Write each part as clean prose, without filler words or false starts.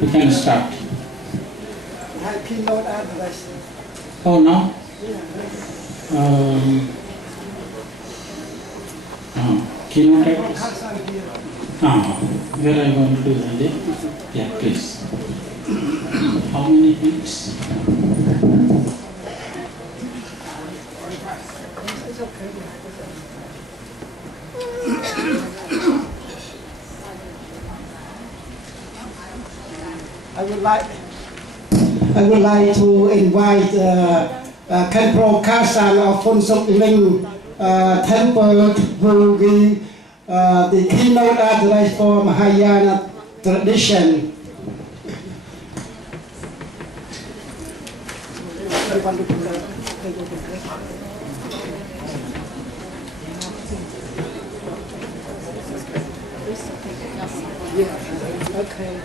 We can start. Keynote address. Oh no? Keynote address? Where are you going to do that? Yeah, please. How many minutes? It's okay. I would like to invite Khenpo Khasan of Phun Suk Ling Temple who give the keynote address for Mahayana tradition. Yeah, okay.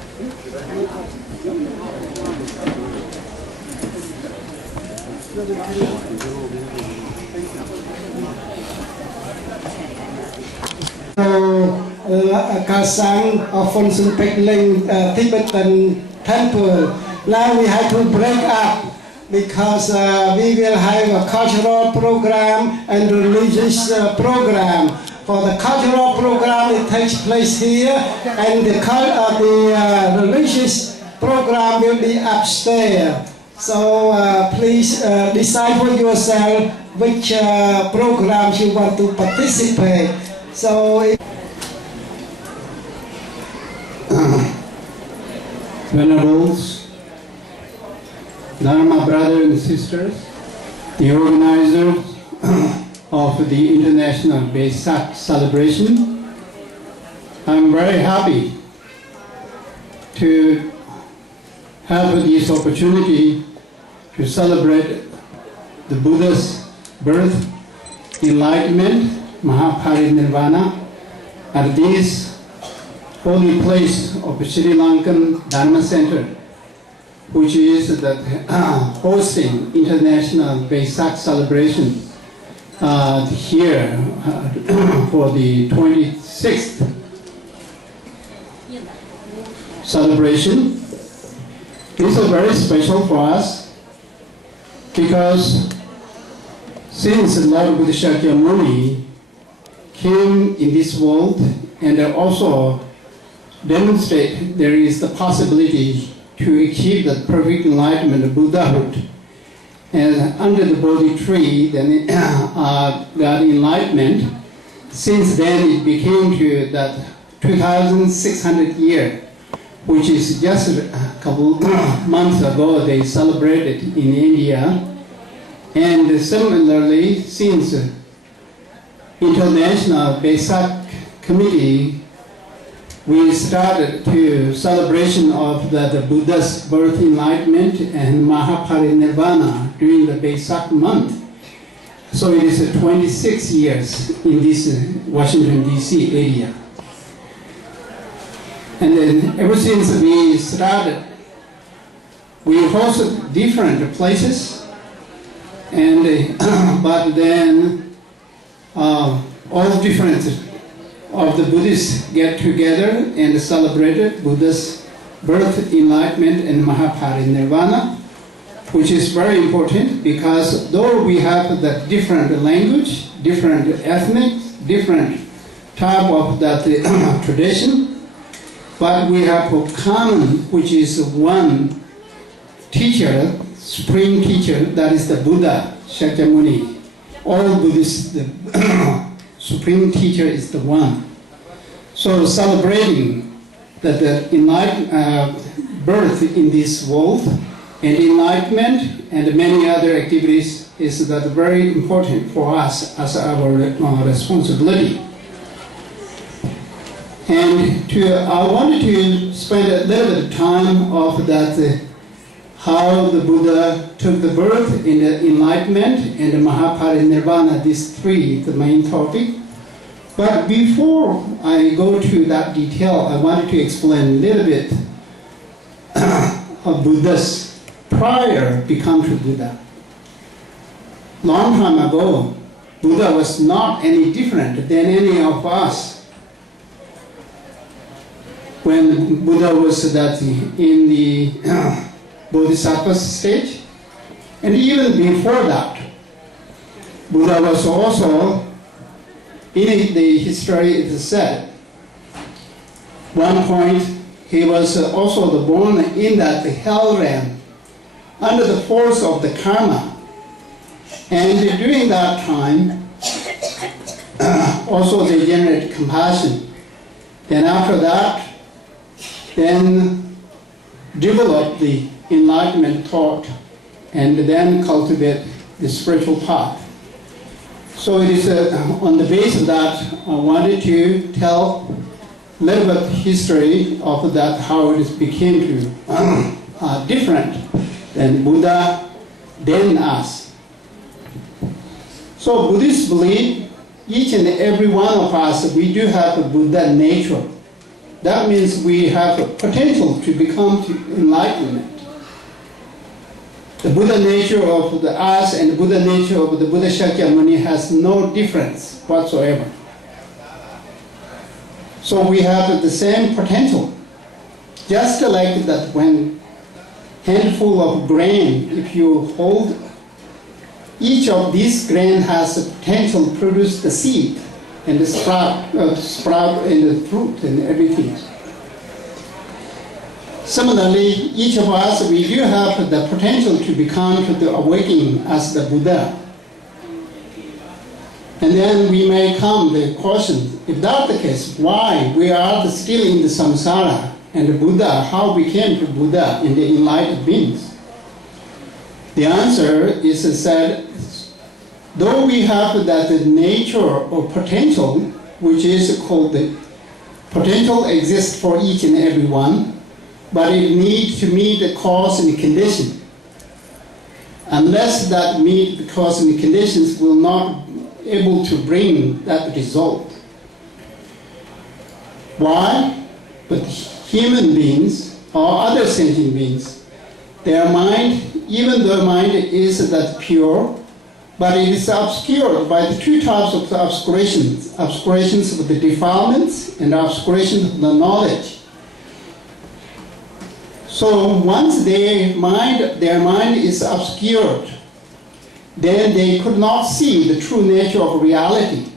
Kasang of Phun Suk Ling Tibetan temple. Now we have to break up because we will have a cultural program and religious program. For the cultural program, it takes place here, and the religious program will be upstairs. So please decide for yourself which programs you want to participate. So, Venerables, Dharma brothers and sisters, the organizers of the International Vesak celebration, I'm very happy to have this opportunity to celebrate the Buddha's birth, enlightenment, Mahaparinirvana at this holy place of Sri Lankan Dharma Center, which is hosting International Vesak celebration here for the 26th celebration. It's very special for us because since Lord Buddha Shakyamuni came in this world and also demonstrate there is the possibility to achieve the perfect enlightenment of Buddhahood. And under the Bodhi tree, then got enlightenment. Since then, it became to that 2,600 year, which is just a couple months ago they celebrated in India. And similarly, since International Vesak Committee, we started to celebration of the Buddha's birth, enlightenment, and Mahaparinirvana during the Vesak month. So it is 26 years in this Washington, D.C. area. And then ever since we started, we hosted different places, and but then all different of the Buddhists get together and celebrated Buddha's birth, enlightenment, and Mahaparinirvana, which is very important because though we have that different language, different ethnic, different type of that tradition, but we have a common, which is one teacher, supreme teacher, that is the Buddha Shakyamuni. All Buddhists, the supreme teacher is the one. So celebrating that the birth in this world and enlightenment and many other activities is that very important for us as our responsibility. And I wanted to spend a little bit of time of that how the Buddha took the birth in the enlightenment and the Mahaparinirvana, these three, the main topic. But before I go to that detail, I wanted to explain a little bit of Buddha's prior become to Buddha. Long time ago, Buddha was not any different than any of us. when Buddha was that in the Bodhisattva stage, and even before that, Buddha was also, in the history it is said, one point he was also born in that hell realm under the force of the karma, and during that time also they generate compassion. Then after that, then develop the enlightenment thought and then cultivate the spiritual path. So it is on the basis of that I wanted to tell a little bit history of that, how it became to different than Buddha, then us. So Buddhists believe each and every one of us, we do have a Buddha nature. That means we have a potential to become to enlightenment. The Buddha nature of the us and the Buddha nature of the Buddha Shakyamuni has no difference whatsoever. So we have the same potential. Just like that when handful of grain, if you hold, each of these grain has the potential to produce the seed and the sprout and the fruit and everything. Similarly, each of us, we do have the potential to become to the awakening as the Buddha. And then we may come the question, if that's the case, why we are still in the samsara and the Buddha, how we came to Buddha in the enlightened beings? The answer is said, though we have that nature or potential, which is called the potential exists for each and every one, but it needs to meet the cause and the condition. Unless that meet the cause and the conditions, will not able to bring that result. Why? But human beings or other sentient beings, their mind, even though mind is that pure, but it is obscured by the two types of obscurations of the defilements and obscurations of the knowledge. So once their mind is obscured, then they could not see the true nature of reality.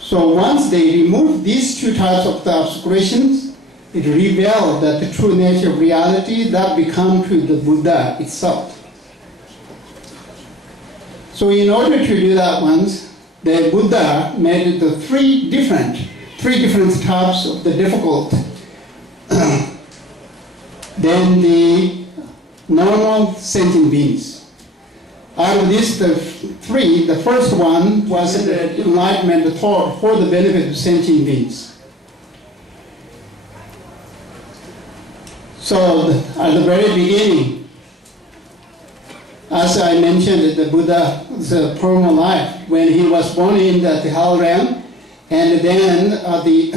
So once they remove these two types of the obscurations, it reveals that the true nature of reality that becomes to the Buddha itself. So in order to do that once, the Buddha made the three different types of the difficult than the normal sentient beings. Out of these three, the first one was the enlightenment thought for the benefit of sentient beings. So at the very beginning, as I mentioned, the Buddha's former life, when he was born in the hell realm, and then the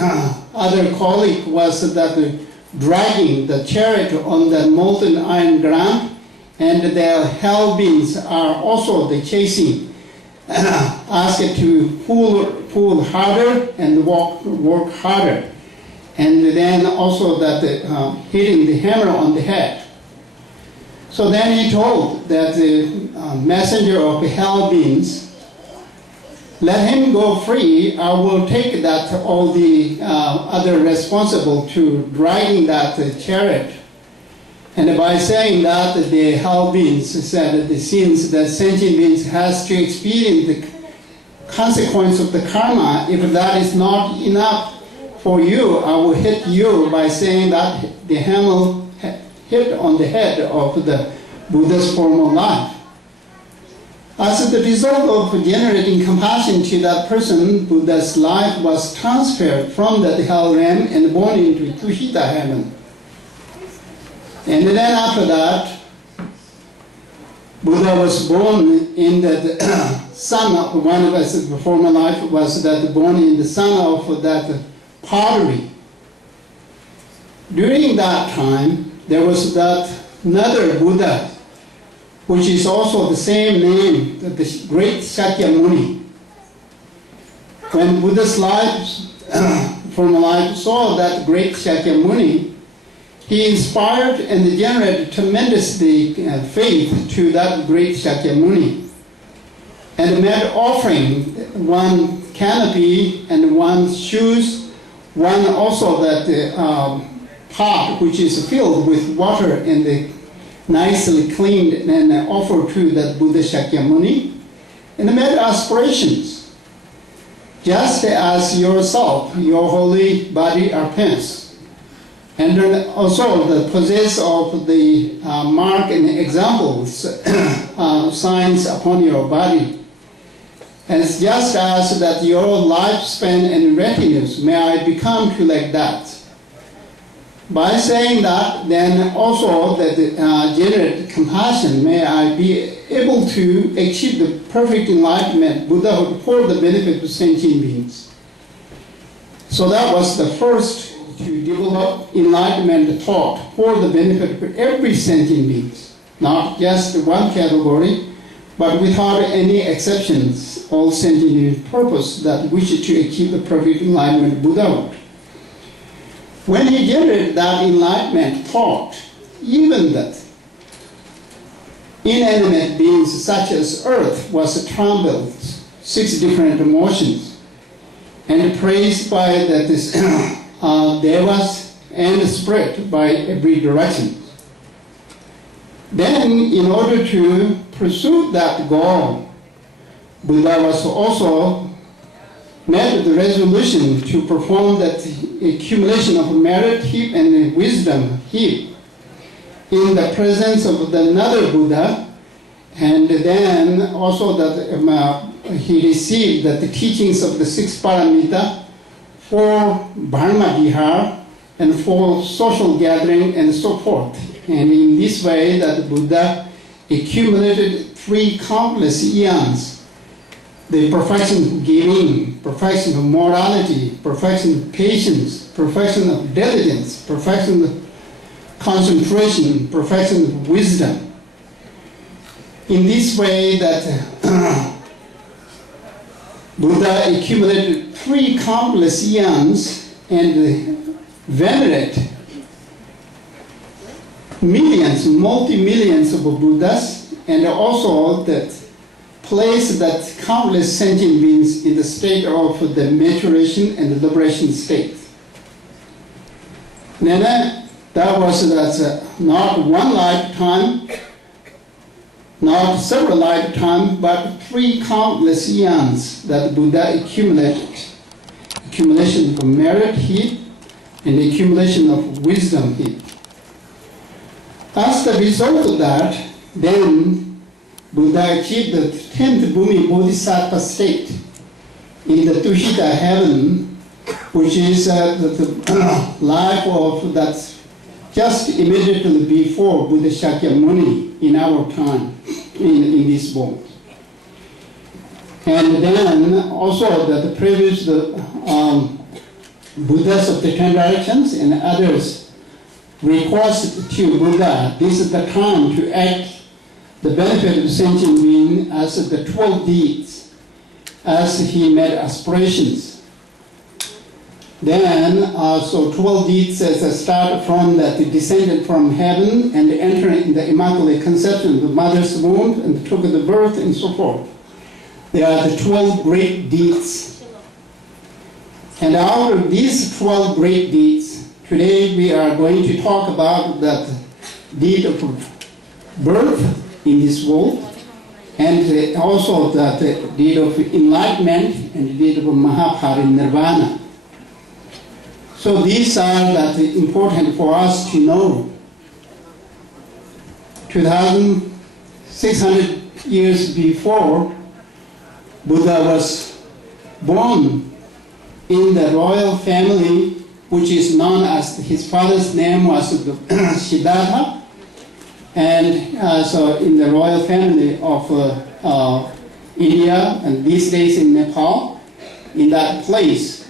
other colleague was that dragging the chariot on the molten iron ground, and the hell beings are also the chasing, asked to pull harder and work harder, and then also that hitting the hammer on the head. So then he told that the messenger of the hell beings, let him go free. I will take that all the other responsible to dragging that chariot. And by saying that, the hell beings said that since the sentient beings has to experience the consequence of the karma, if that is not enough for you, I will hit you by saying that the hammer hit on the head of the Buddha's former life. As a result of generating compassion to that person, Buddha's life was transferred from the hell realm and born into Tushita heaven. And then after that, Buddha was born in the son of one of his former life was that born in the son of that pottery. During that time, there was that another Buddha, which is also the same name, the great Shakyamuni. When Buddha's life from life saw that great Shakyamuni, he inspired and generated tremendous faith to that great Shakyamuni, and made offering one canopy and one shoes, one also that pot which is filled with water and nicely cleaned and offered to that Buddha Shakyamuni, and made aspirations. Just as yourself, your holy body are pens, and then also the possess of the mark and examples, signs upon your body. And it's just as that your lifespan and retinues, may I become to like that. By saying that, then also that generate compassion, may I be able to achieve the perfect enlightenment, Buddhahood, for the benefit of sentient beings. So that was the first to develop enlightenment thought for the benefit of every sentient beings, not just one category, but without any exceptions, all sentient beings purpose that wish to achieve the perfect enlightenment Buddhahood. When he generated that enlightenment thought, even that inanimate beings such as earth was trembled, 6 different emotions, and praised by that devas and spread by every direction. Then, in order to pursue that goal, Buddha was also made the resolution to perform that accumulation of merit heap and wisdom heap in the presence of another Buddha, and then also that he received that the teachings of the 6 paramita for Dharma Vihara and for social gathering and so forth. And in this way that Buddha accumulated 3 countless eons, the perfection of giving, perfection of morality, perfection of patience, perfection of diligence, perfection of concentration, perfection of wisdom. In this way that Buddha accumulated 3 countless eons and venerate millions, multi-millions of Buddhas, and also that place that countless sentient beings in the state of the maturation and the liberation state. Then that was not one lifetime, not several lifetimes, but 3 countless eons that Buddha accumulated. Accumulation of merit heap and accumulation of wisdom heap. As the result of that, then Buddha achieved the 10th Bhumi Bodhisattva state in the Tushita heaven, which is the life of that just immediately before Buddha Shakyamuni in our time, in this world. And then also that the previous Buddhas of the 10 directions and others requested to Buddha, this is the time to act the benefit of sentient being as the 12 deeds, as he made aspirations. Then so 12 deeds as a start from that descended from heaven and entered in the Immaculate Conception, the mother's womb, and took the birth and so forth. They are the 12 great deeds. And out of these 12 great deeds, today we are going to talk about that deed of birth in this world, and also that deed of enlightenment and the deed of Mahaparinirvana. So these are that important for us to know. 2,600 years before, Buddha was born in the royal family, which is known as, his father's name was Siddhartha, and so in the royal family of India, and these days in Nepal, in that place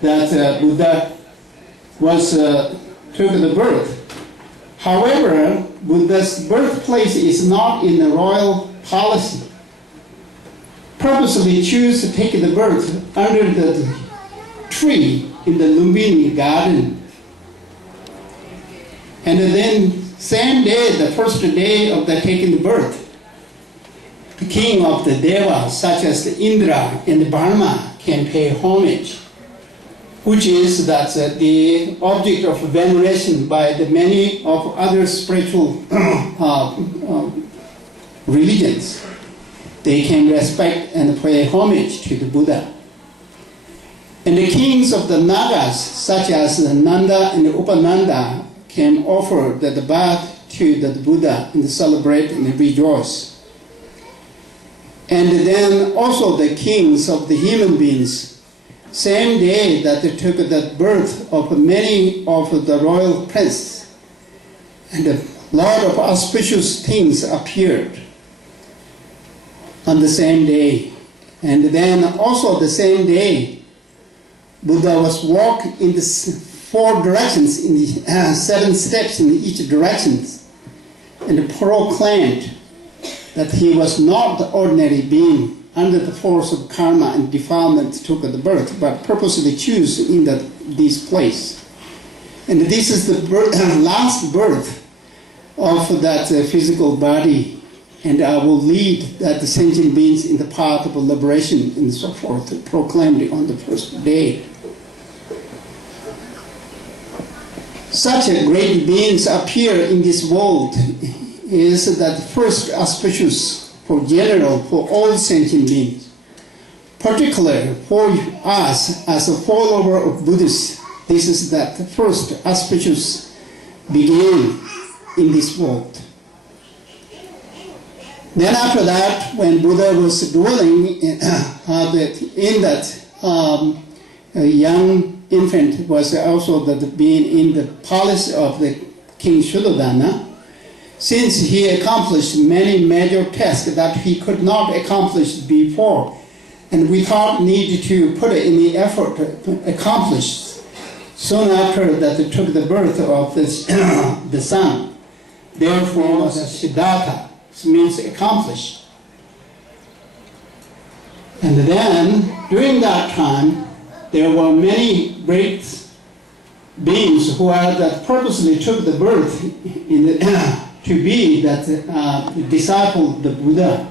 that Buddha was took the birth. However, Buddha's birthplace is not in the royal palace. Purposely choose to take the birth under the tree in the Lumbini garden. And then same day, the first day of the taking birth, the king of the Devas, such as the Indra and Brahma, can pay homage, which is that the object of veneration by the many of other spiritual religions. They can respect and pay homage to the Buddha. And the kings of the Nagas, such as Nanda and Upananda, can offer the bath to the Buddha and celebrate and rejoice. And then also the kings of the human beings, same day that they took the birth of many of the royal princes, and a lot of auspicious things appeared on the same day. And then also the same day, Buddha was walking in the 4 directions, in the 7 steps in each direction, and proclaimed that he was not the ordinary being under the force of karma and defilement took the birth, but purposely choose in this place. And this is the last birth of that physical body, and I will lead that the sentient beings in the path of liberation and so forth, proclaimed on the first day. Such a great beings appear in this world is that first auspicious for general, for all sentient beings, particularly for us as a follower of Buddhists. This is that the first auspicious beginning in this world. Then after that, when Buddha was dwelling in that young infant was also being in the palace of the King Shuddhodana, since he accomplished many major tasks that he could not accomplish before, and without need to put any effort to accomplish, soon after that they took the birth of the son. Therefore was Siddhartha, which means accomplished. And then, during that time, there were many great beings who had that purposely took the birth to be that disciple of the Buddha.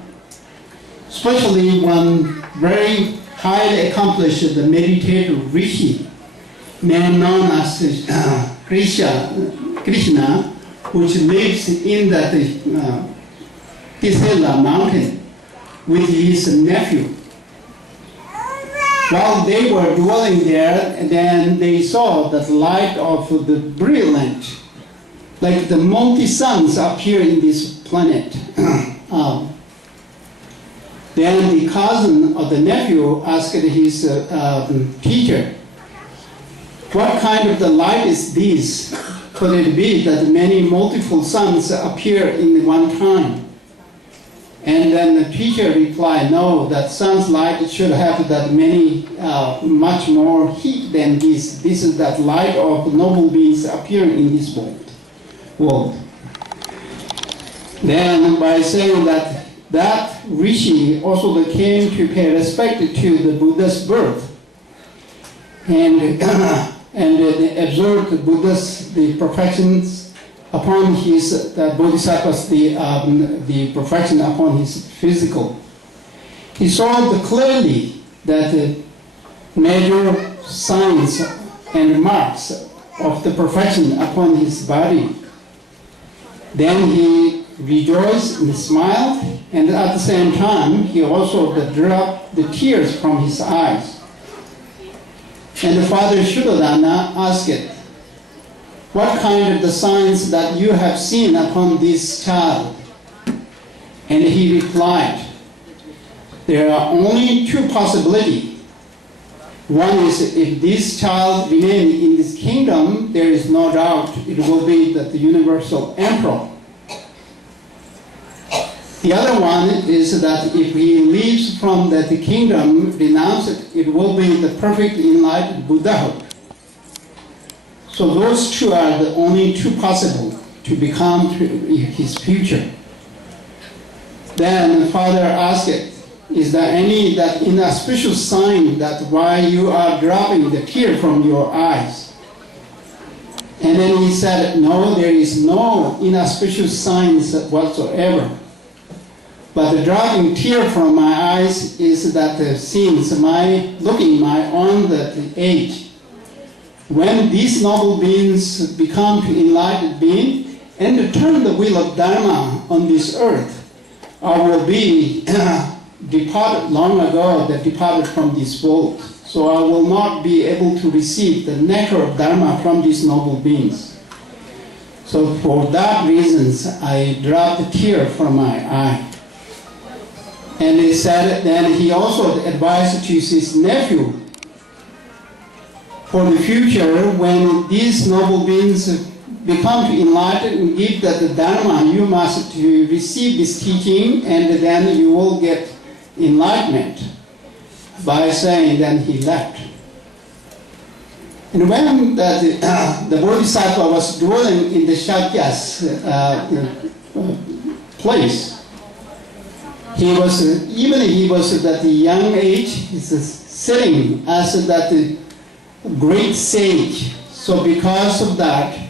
Especially one very highly accomplished meditative rishi, man known as Krishna, which lives in that Tisela mountain with his nephew. While they were dwelling there, and then they saw that light of the brilliant, like the multi-suns appear in this planet. Then the cousin of the nephew asked his teacher, what kind of the light is this? Could it be that many multiple suns appear in one time? And then the teacher replied, no, that sun's light should have that many, much more heat than this. This is that light of noble beings appearing in this world. Then by saying that rishi also came to pay respect to the Buddha's birth and observed the Buddha's the perfections upon his bodhisattvas, the perfection upon his physical. He saw clearly that the major signs and marks of the perfection upon his body. Then he rejoiced and smiled, and at the same time he also dropped the tears from his eyes. And the Father Shuddhodana asked, what kind of the signs that you have seen upon this child? And he replied, there are only 2 possibilities. One is if this child remains in this kingdom, there is no doubt it will be the universal emperor. The other one is that if he leaves from that kingdom, renounce it, it will be the perfect enlightened Buddhahood. So those 2 are the only 2 possible to become his future. Then the father asked, is there any that inauspicious sign that why you are dropping the tear from your eyes? And then he said, no, there is no inauspicious signs whatsoever. But the dropping tear from my eyes is that since my looking my on the age, when these noble beings become to enlightened being and to turn the wheel of Dharma on this earth, I will be departed long ago, that departed from this world. So I will not be able to receive the nectar of Dharma from these noble beings. So for that reasons, I dropped a tear from my eye. And he said, then he also advised to his nephew, for the future, when these noble beings become to enlighten and give that the Dharma, you must to receive this teaching, and then you will get enlightenment. By saying, then he left. And when the Bodhisattva was dwelling in the Shakya's place, he was at the young age, he's sitting as that great sage. So because of that,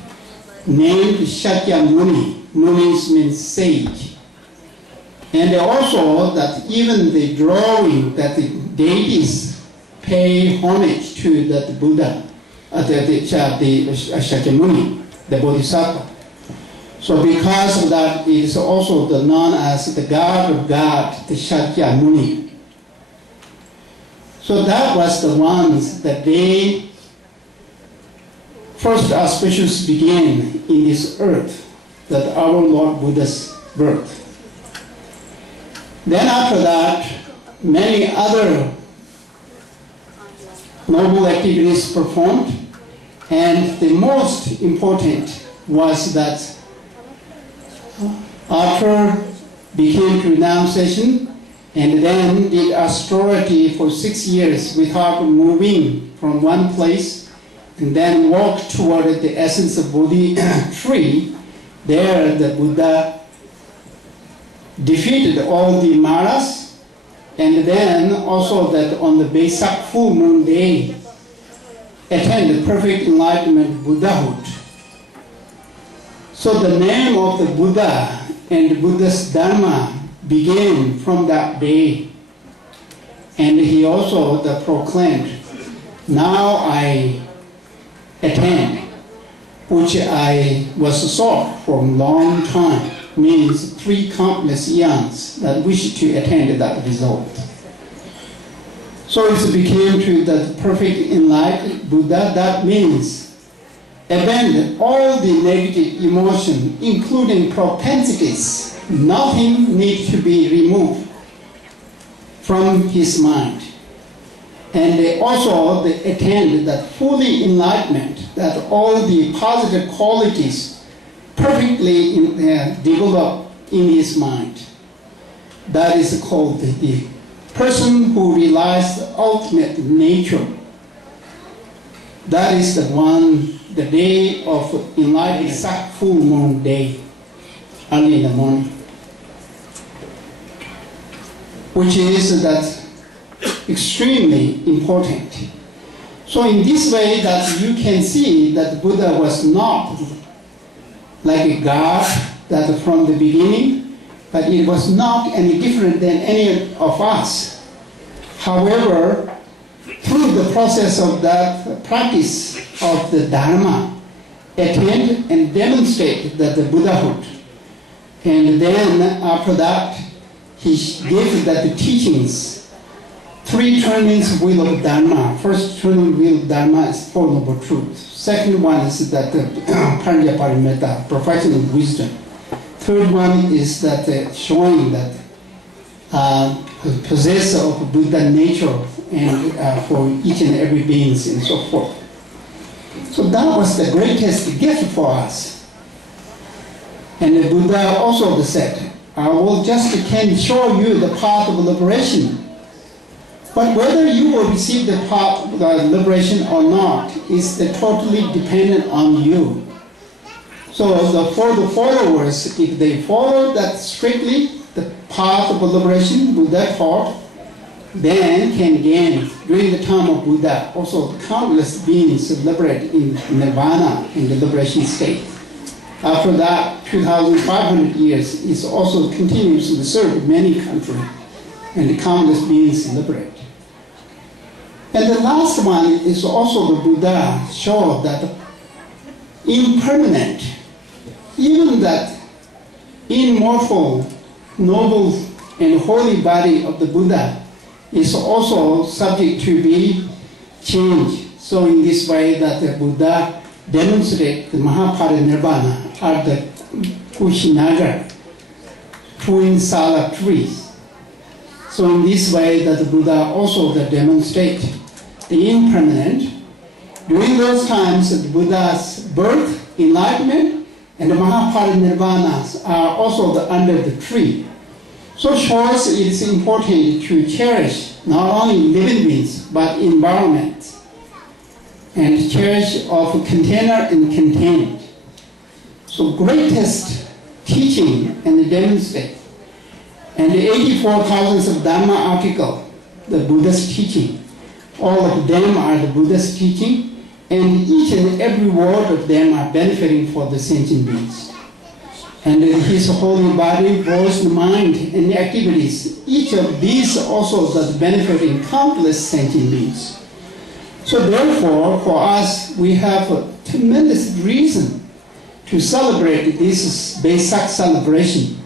named Shakya Muni. Muni means sage. And also that even the drawing that the deities pay homage to that Buddha, the Shakyamuni, the Bodhisattva. So because of that, it is also known as the God of God, the Shakyamuni. So that was the ones that they first auspicious began in this earth, that our Lord Buddha's birth. Then after that, many other noble activities performed, and the most important was that after became to renunciation and then did austerity for 6 years without moving from one place, and then walked toward the essence of Bodhi tree. There the Buddha defeated all the Maras, and then also that on the Vesak full moon day attained perfect enlightenment Buddhahood. So the name of the Buddha and Buddha's Dharma began from that day. And he also proclaimed, now I attain, which I was sought for a long time, means 3 countless eons that wish to attain that result. So it became to the perfect enlightened Buddha. That means abandon all the negative emotion, including propensities. Nothing needs to be removed from his mind. And they also attained that fully enlightenment, that all the positive qualities perfectly develop in his mind. That is called the person who realized the ultimate nature. That is the one, the day of enlightenment, Vesak full moon day, early in the morning, which is that extremely important. So in this way that you can see that Buddha was not like a God that from the beginning, but it was not any different than any of us. However, through the process of that practice of the Dharma, attained and demonstrated that the Buddhahood. And then after that, he gave that the teachings, 3 turnings of wheel of Dharma. First turning wheel of Dharma is Four Noble Truths. Second one is that Parya Paramita, professional wisdom. Third one is that showing that possessor of Buddha nature and for each and every beings and so forth. So that was the greatest gift for us. And the Buddha also said, I will just can show you the path of liberation. But whether you will receive the path of liberation or not is totally dependent on you. So for the followers, if they follow that strictly, the path of liberation, Buddha taught, then came again during the time of Buddha. Also, countless beings liberated in nirvana in the liberation state. After that, 2,500 years, it also continues to serve many countries, and the countless beings liberate. And the last one is also the Buddha showed that impermanent, even that immortal, noble, and holy body of the Buddha is also subject to be changed. So in this way that the Buddha demonstrates the Mahaparinirvana are the Kushinagar, twin salak trees. So in this way that the Buddha also demonstrates the impermanent. During those times, the Buddha's birth, enlightenment, and the Mahaparinirvanas are also under the tree. So shows it is important to cherish not only living beings, but environment, and cherish of container and contained. So greatest teaching and demonstrate. And the 84,000 of Dhamma article, the Buddha's teaching, all of them are the Buddha's teaching, and each and every word of them are benefiting for the sentient beings. And his holy body, voice, mind, and activities, each of these also does benefiting countless sentient beings. So therefore, for us, we have a tremendous reason to celebrate this Vesak celebration.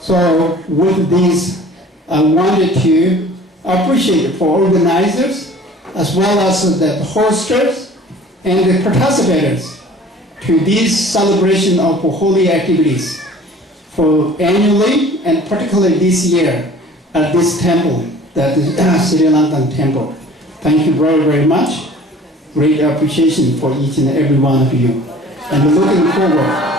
So with this, I wanted to appreciate for organizers, as well as the hosters and the participators to this celebration of holy activities for annually and particularly this year at this temple, that is Sri Lankan temple. Thank you very, very much. Great appreciation for each and every one of you. And looking forward